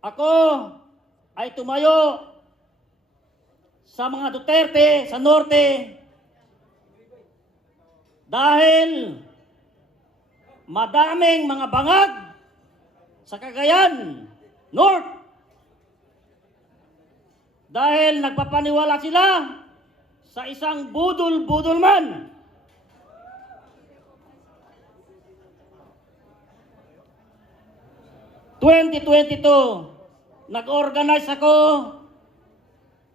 Ako ay tumayo sa mga Duterte sa Norte dahil madaming mga bangag sa Cagayan North. Dahil nagpapaniwala sila sa isang budol-budol man. Nag-organize ako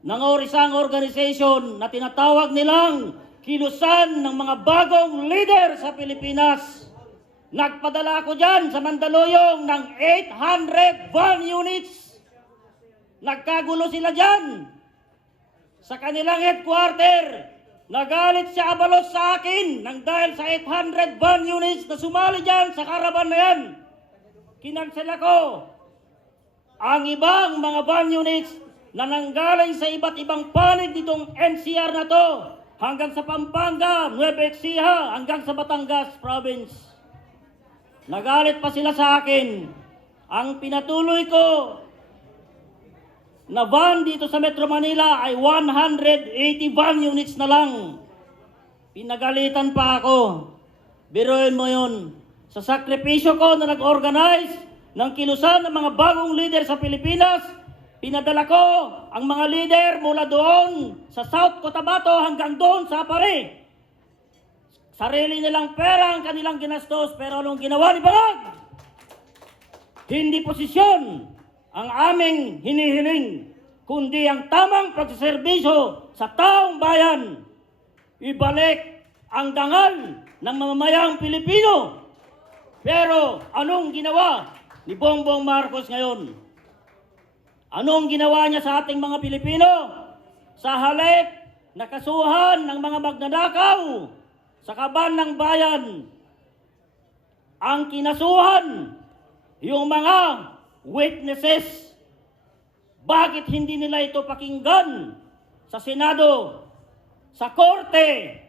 ng isang organization na tinatawag nilang Kilusan ng mga bagong leader sa Pilipinas. Nagpadala ako dyan sa Mandaluyong ng 800 van units. Nagkagulo sila dyan sa kanilang headquarter. Nagalit si Abalos sa akin nang dahil sa 800 van units na sumali dyan sa karaban na yan. Kinansel ako. Ang ibang mga van units na nanggaling sa iba't ibang panig nitong NCR na to hanggang sa Pampanga, Nueva Ecija, hanggang sa Batangas province. Nagalit pa sila sa akin. Ang pinatuloy ko na van dito sa Metro Manila ay 180 van units na lang. Pinagalitan pa ako. Biruin mo yun. Sa sakripisyo ko na nag-organize ng kilusan ng mga bagong leader sa Pilipinas, pinadala ko ang mga leader mula doon sa South Cotabato hanggang doon sa Apare. Sarili nilang pera ang kanilang ginastos, pero anong ginawa ni Bangag? Hindi posisyon ang aming hinihiling, kundi ang tamang pagsaserbisyo sa taong bayan. Ibalik ang dangal ng mamamayang Pilipino. Pero anong ginawa ni Bongbong Marcos ngayon? Anong ginawa niya sa ating mga Pilipino? Sa halip na kasuhan ng mga magnanakaw sa kaban ng bayan, ang kinasuhan yung mga witnesses. Bakit hindi nila ito pakinggan sa Senado, sa Korte?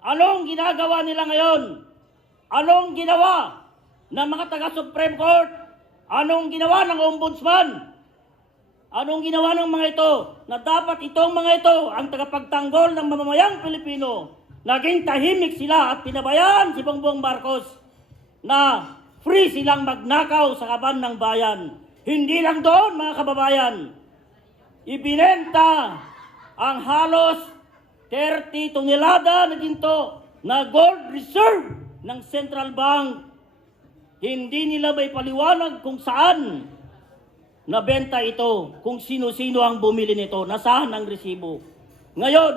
Anong ginagawa nila ngayon? Anong ginawa ng mga taga-Supreme Court? Anong ginawa ng Ombudsman? Anong ginawa ng mga ito? Na dapat itong mga ito ang tagapagtanggol ng mamamayang Pilipino. Naging tahimik sila at pinabayaan si Bongbong Marcos na free silang magnakaw sa kaban ng bayan. Hindi lang doon, mga kababayan. Ibinenta ang halos 30 tonelada na ginto na gold reserve ng Central Bank. Hindi nila may paliwanag kung saan nabenta ito, kung sino-sino ang bumili nito, nasaan ang resibo. Ngayon,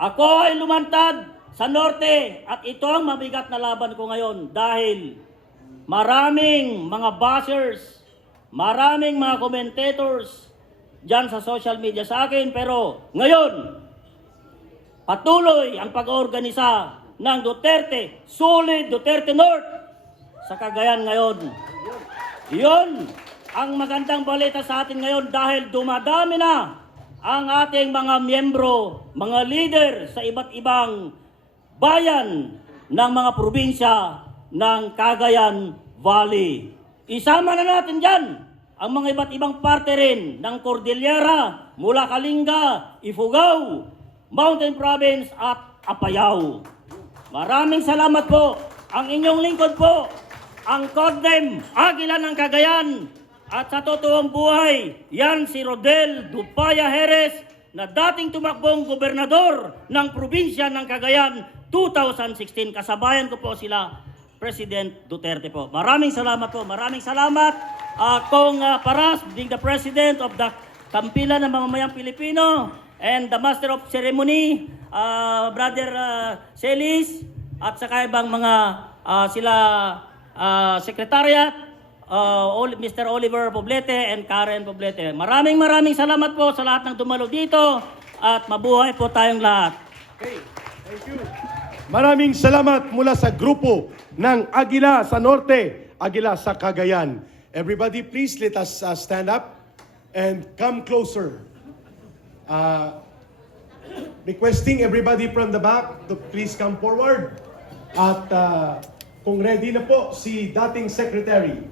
ako ay lumantad sa Norte at ito ang mabigat na laban ko ngayon dahil maraming mga bashers, maraming mga commentators dyan sa social media sa akin, pero ngayon, patuloy ang pag-organisa ng Duterte, solid Duterte North sa Cagayan ngayon. Yun ang magandang balita sa atin ngayon dahil dumadami na ang ating mga miyembro, mga leader sa iba't ibang bayan ng mga probinsya ng Cagayan Valley. Isama na natin dyan ang mga iba't ibang parte rin ng Cordillera, mula Kalinga, Ifugao, Mountain Province at Apayao. Maraming salamat po. Ang inyong lingkod po, ang codename Agila ng Cagayan. At sa totoong buhay, yan si Rodel Dupaya Jerez na dating tumakbong gobernador ng probinsya ng Cagayan 2016. Kasabayan ko po sila, President Duterte po. Maraming salamat po. Maraming salamat. Kong Paras, being the President of the Kampilan ng Mamamayang Pilipino, and the Master of Ceremony, Brother Celis, at saka ibang mga sila Secretariat, Mr. Oliver Poblete and Karen Poblete. Maraming salamat po sa lahat ng dumalo dito at mabuhay po tayong lahat. Okay, thank you. Maraming salamat mula sa grupo ng Agila sa Norte, Agila sa Cagayan. Everybody, please let us stand up and come closer. Requesting everybody from the back to please come forward. At kung ready na po si dating Secretary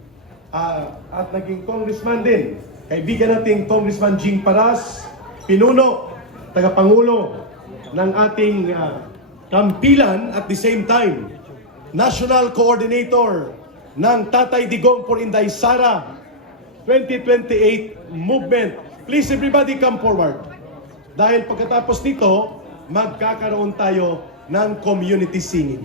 at naging congressman din. Kaibigan nating Congressman Jing Paras, pinuno, tagapangulo ng ating kampilan at the same time, National Coordinator ng Tatay Digong for Inday Sara 2028 movement. Please everybody come forward. Dahil pagkatapos nito, magkakaroon tayo ng community singing.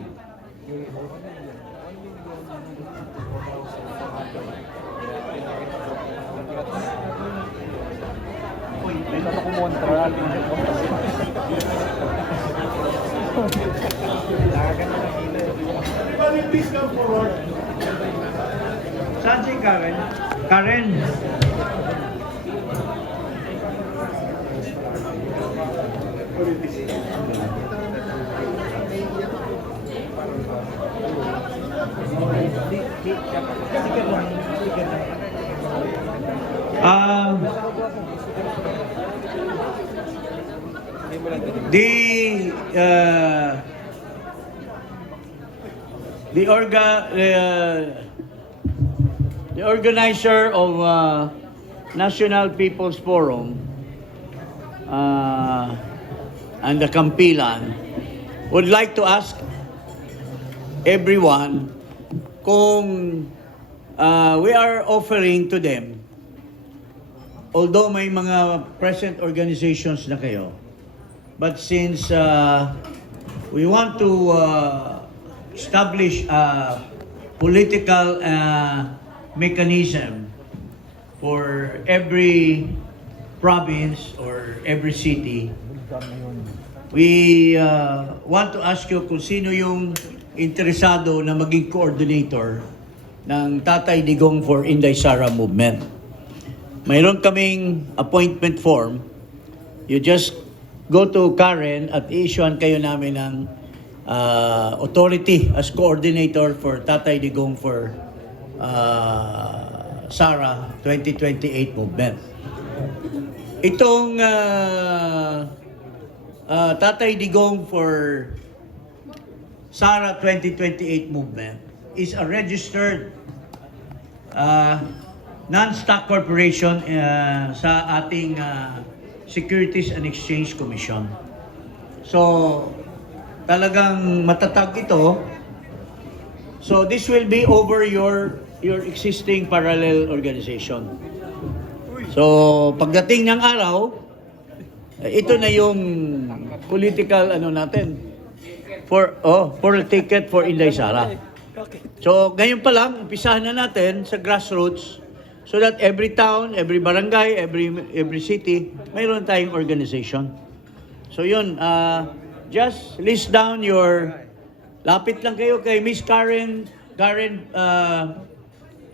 Everybody please come forward. Saan si Karen? Karen. The organizer of National People's Forum and the Kampilan would like to ask everyone kung we are offering to them, although may mga present organizations na kayo, but since we want to establish a political mechanism for every province or every city, we want to ask you kung sino yung interesado na maging coordinator ng Tatay Digong for Inday Sara movement. Mayroon kaming appointment form. You just go to Karen at i-issuean kayo namin ng authority as coordinator for Tatay Digong for Sara 2028 movement. Itong Tatay Digong for Sara 2028 movement is a registered non-stock corporation sa ating Securities and Exchange Commission. So, talagang matatag ito. So, this will be over your existing parallel organization. So, pagdating ng araw, ito na yung political natin for ticket for Inday Sara. So, ngayon pa lang, umpisahan na natin sa grassroots so that every town, every barangay, every city, mayroon tayong organization. So, yun, just list down lapit lang kayo kay Miss Karen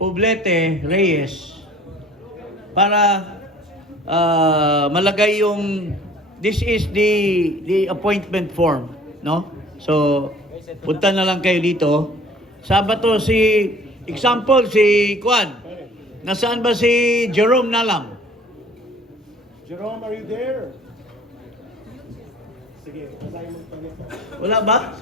Poblete Reyes para malagay yung this is the appointment form, no? So punta na lang kayo dito. Sabato example si Kwan. Nasaan ba si Jerome Nalam? Jerome, are you there? Sige, basahin mo pa nito. Wala ba?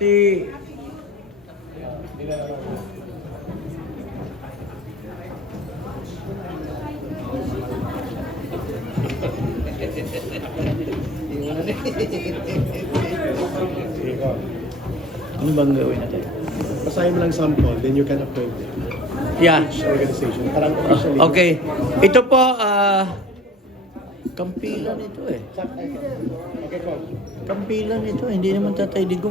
Ano bang gawin natin? Basahin mo lang sample, then you can appoint it. Yeah. Each organization. Parang officially. Okay. Ito po, kampilan ito eh. Okay, go. Kampilan ito. Hindi naman Tatay Digong.